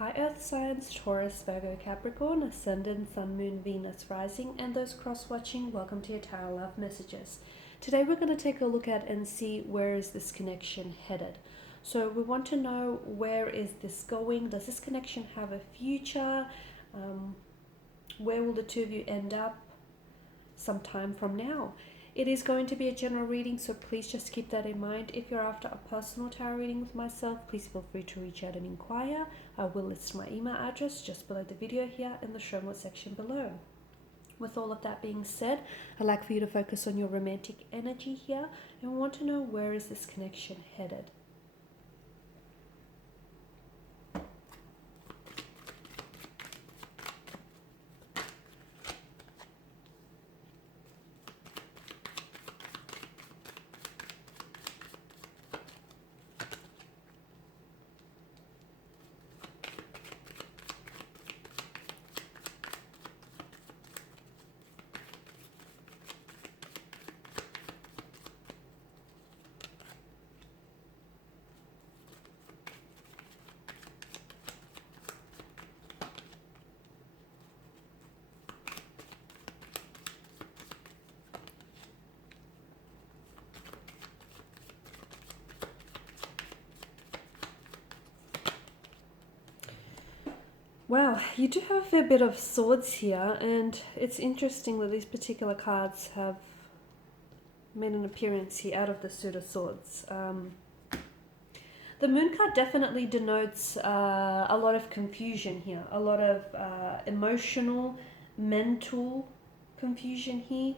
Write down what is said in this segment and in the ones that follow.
Hi Earth Signs, Taurus, Virgo, Capricorn, Ascendant, Sun, Moon, Venus, Rising, and those cross-watching, welcome to your Tarot Love Messages. Today we're going to take a look at and see where is this connection headed. So we want to know, where is this going? Does this connection have a future? Where will the two of you end up sometime from now? It is going to be a general reading, so please just keep that in mind. If you're after a personal tarot reading with myself, please feel free to reach out and inquire. I will list my email address just below the video here in the show more section below. With all of that being said, I'd like for you to focus on your romantic energy here and want to know, where is this connection headed? Wow, you do have a fair bit of swords here, and it's interesting that these particular cards have made an appearance here out of the suit of swords. The moon card definitely denotes a lot of confusion here, a lot of emotional, mental confusion here,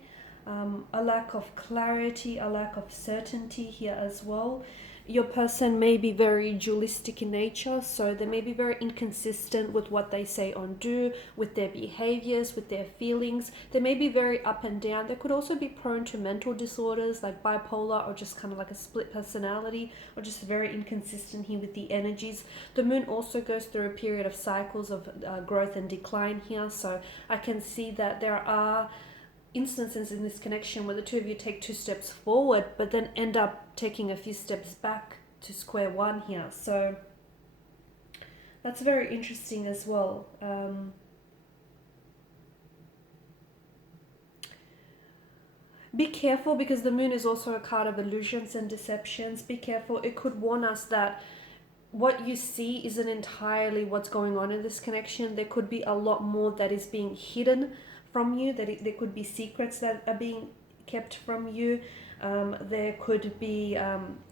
a lack of clarity, a lack of certainty here as well. Your person may be very dualistic in nature, so they may be very inconsistent with what they say or do, with their behaviors, with their feelings. They may be very up and down. They could also be prone to mental disorders like bipolar, or just kind of like a split personality, or just very inconsistent here with the energies. The moon also goes through a period of cycles of growth and decline here, so I can see that there are instances in this connection where the two of you take 2 steps forward but then end up taking a few steps back to square one here. So that's very interesting as well. Be careful, because the moon is also a card of illusions and deceptions. Be careful. It could warn us that what you see isn't entirely what's going on in this connection. There could be a lot more that is being hidden from you, there could be secrets that are being kept from you. There could be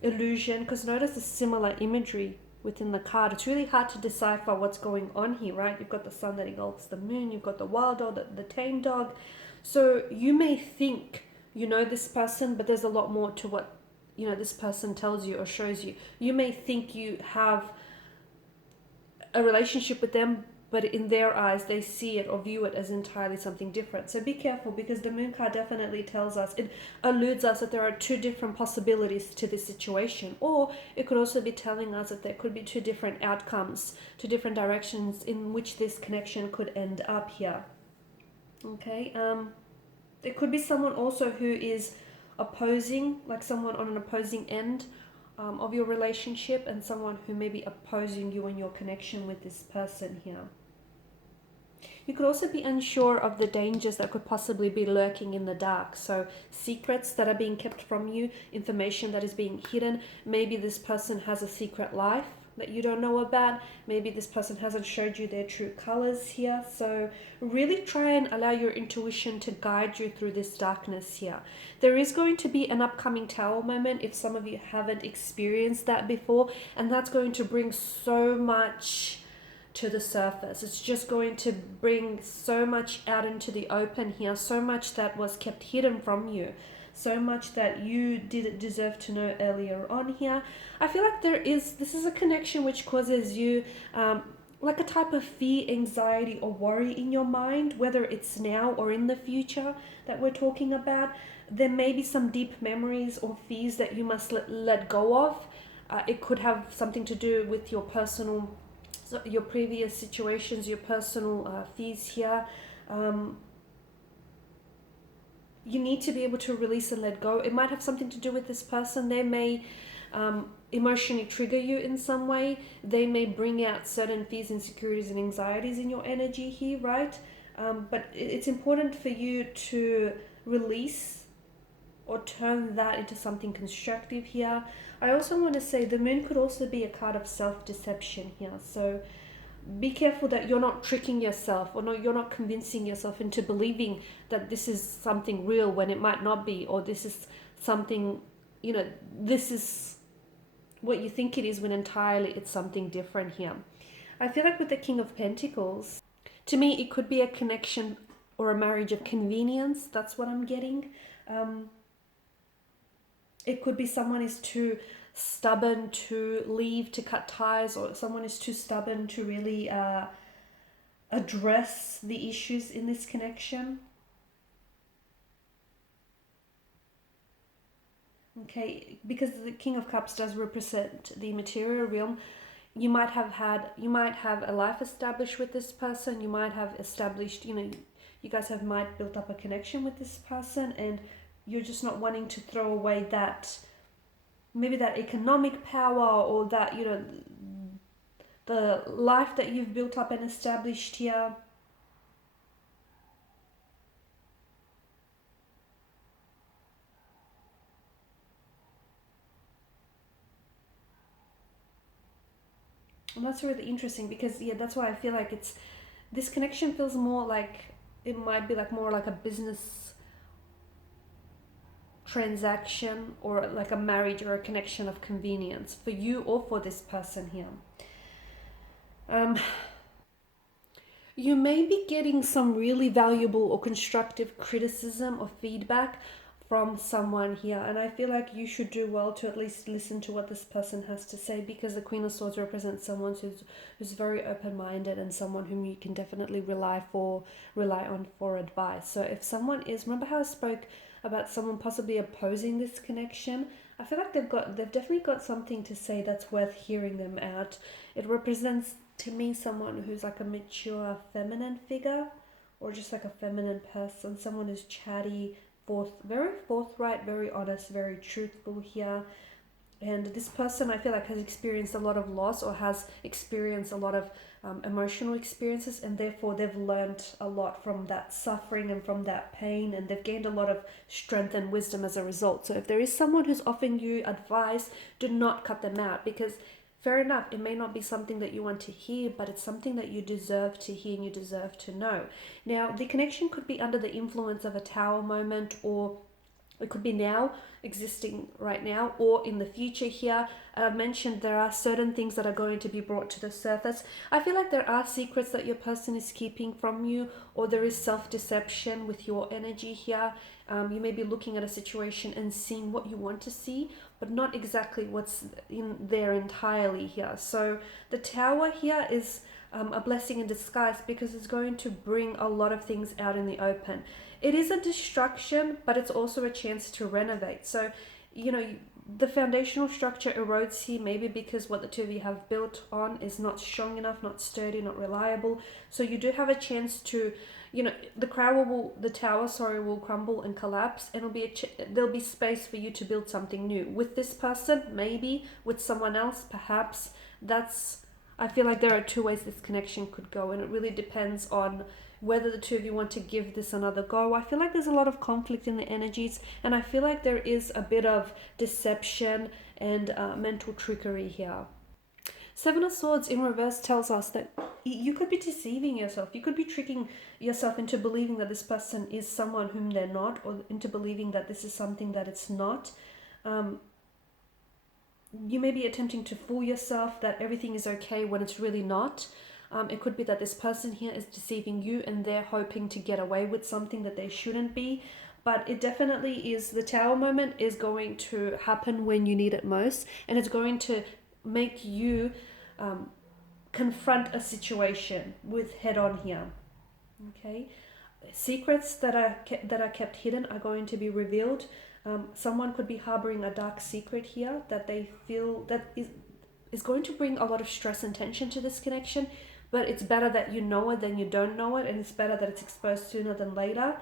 illusion, because notice the similar imagery within the card. It's really hard to decipher what's going on here, right? You've got the sun that engulfs the moon, you've got the wild dog, the tame dog. So you may think you know this person, but there's a lot more to what this person tells you or shows you. You may think you have a relationship with them, but in their eyes they see it or view it as entirely something different. So be careful, because the moon card definitely tells us, it alludes us that there are 2 different possibilities to this situation, or it could also be telling us that there could be 2 different outcomes, 2 different directions in which this connection could end up here. Okay, there could be someone also who is opposing, like someone on an opposing end of your relationship, and someone who may be opposing you and your connection with this person here. You could also be unsure of the dangers that could possibly be lurking in the dark. So secrets that are being kept from you, information that is being hidden. Maybe this person has a secret life that you don't know about. Maybe this person hasn't showed you their true colors here. So really try and allow your intuition to guide you through this darkness here. There is going to be an upcoming Tower moment if some of you haven't experienced that before, and that's going to bring so much to the surface. It's just going to bring so much out into the open here, so much that was kept hidden from you, so much that you didn't deserve to know earlier on here. I feel like this is a connection which causes you like a type of fear, anxiety, or worry in your mind, whether it's now or in the future that we're talking about. There may be some deep memories or fears that you must let go of. It could have something to do with your previous situations, your personal fears here. You need to be able to release and let go. It might have something to do with this person. They may emotionally trigger you in some way. They may bring out certain fears, insecurities, and anxieties in your energy here, right? But it's important for you to release or turn that into something constructive here. I also want to say the moon could also be a card of self-deception here. So be careful that you're not tricking yourself, or no, you're not convincing yourself into believing that this is something real when it might not be, or this is something, this is what you think it is when entirely it's something different here. I feel like with the King of Pentacles, to me, it could be a connection or a marriage of convenience. That's what I'm getting. It could be someone is too stubborn to leave, to cut ties, or someone is too stubborn to really address the issues in this connection. Okay, because the King of Cups does represent the material realm. You might have a life established with this person. You might have established, you guys might built up a connection with this person, and you're just not wanting to throw away that, maybe that economic power, or that, the life that you've built up and established here. And that's really interesting because, yeah, that's why I feel like this connection feels more like it might be like more like a business transaction, or like a marriage or a connection of convenience for you or for this person here. You may be getting some really valuable or constructive criticism or feedback from someone here, and I feel like you should do well to at least listen to what this person has to say, because the Queen of Swords represents someone who's very open-minded, and someone whom you can definitely rely on for advice. So if someone is, remember how I spoke about someone possibly opposing this connection, I feel like they've definitely got something to say that's worth hearing them out. It represents to me someone who's like a mature feminine figure, or just like a feminine person, someone who's chatty, very forthright, very honest, very truthful here. And this person, I feel like, has experienced a lot of loss, or has experienced a lot of emotional experiences, and therefore they've learned a lot from that suffering and from that pain, and they've gained a lot of strength and wisdom as a result. So if there is someone who's offering you advice, do not cut them out, because fair enough, it may not be something that you want to hear, but it's something that you deserve to hear and you deserve to know. Now, the connection could be under the influence of a Tower moment, or it could be now, existing right now, or in the future here. I've mentioned there are certain things that are going to be brought to the surface. I feel like there are secrets that your person is keeping from you, or there is self-deception with your energy here. You may be looking at a situation and seeing what you want to see, but not exactly what's in there entirely here. So the Tower here is a blessing in disguise, because it's going to bring a lot of things out in the open. It is a destruction, but it's also a chance to renovate. So, the foundational structure erodes here, maybe because what the two of you have built on is not strong enough, not sturdy, not reliable. So you do have a chance to, the tower will crumble and collapse, and there'll be space for you to build something new with this person, maybe with someone else, perhaps. I feel like there are two ways this connection could go, and it really depends on whether the two of you want to give this another go. I feel like there's a lot of conflict in the energies, and I feel like there is a bit of deception and mental trickery here. Seven of Swords in reverse tells us that you could be deceiving yourself. You could be tricking yourself into believing that this person is someone whom they're not, or into believing that this is something that it's not. You may be attempting to fool yourself that everything is okay when it's really not. It could be that this person here is deceiving you, and they're hoping to get away with something that they shouldn't be. But it definitely is, the Tower moment is going to happen when you need it most, and it's going to make you confront a situation with head on here. Okay, secrets that are kept hidden are going to be revealed. Someone could be harboring a dark secret here that they feel that is going to bring a lot of stress and tension to this connection. But it's better that you know it than you don't know it, and it's better that it's exposed sooner than later.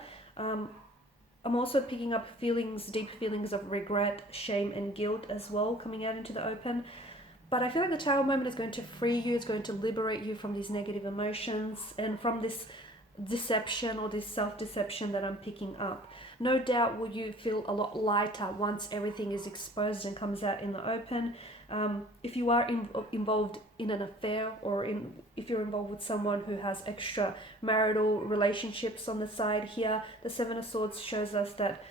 I'm also picking up feelings, deep feelings of regret, shame, and guilt as well coming out into the open. But I feel like the Tower moment is going to free you, it's going to liberate you from these negative emotions and from this deception or this self-deception that I'm picking up. No doubt will you feel a lot lighter once everything is exposed and comes out in the open. If you are involved in an affair, or if you're involved with someone who has extra marital relationships on the side here, the Seven of Swords shows us that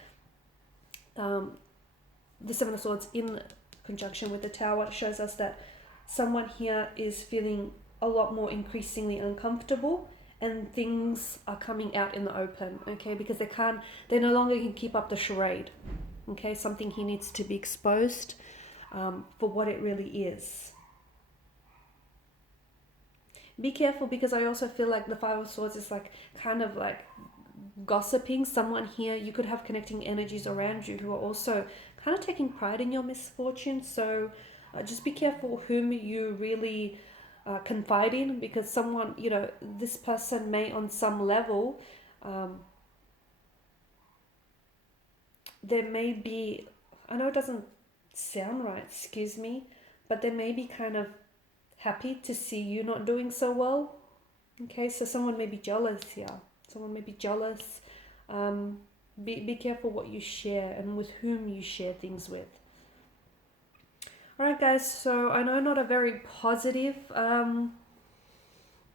the Seven of Swords in conjunction with the Tower shows us that someone here is feeling a lot more increasingly uncomfortable, and things are coming out in the open, okay, because they no longer can keep up the charade, okay. Something here needs to be exposed for what it really is. Be careful, because I also feel like the Five of Swords is like kind of like gossiping. Someone here, you could have connecting energies around you who are also kind of taking pride in your misfortune. So just be careful whom you really confide in, because someone, this person may on some level, there may be, I know it doesn't sound right, excuse me, but they may be kind of happy to see you not doing so well. Okay, so someone may be jealous here. Someone may be jealous. Be careful what you share and with whom you share things with. Alright guys, so I know not a very positive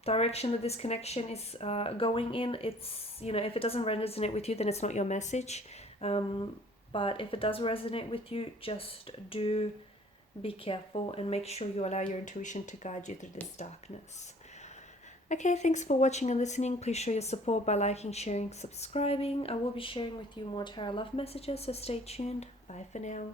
direction that this connection is going in. It's, if it doesn't resonate with you, then it's not your message. But if it does resonate with you, just do be careful and make sure you allow your intuition to guide you through this darkness. Okay, thanks for watching and listening. Please show your support by liking, sharing, subscribing. I will be sharing with you more tarot love messages, so stay tuned. Bye for now.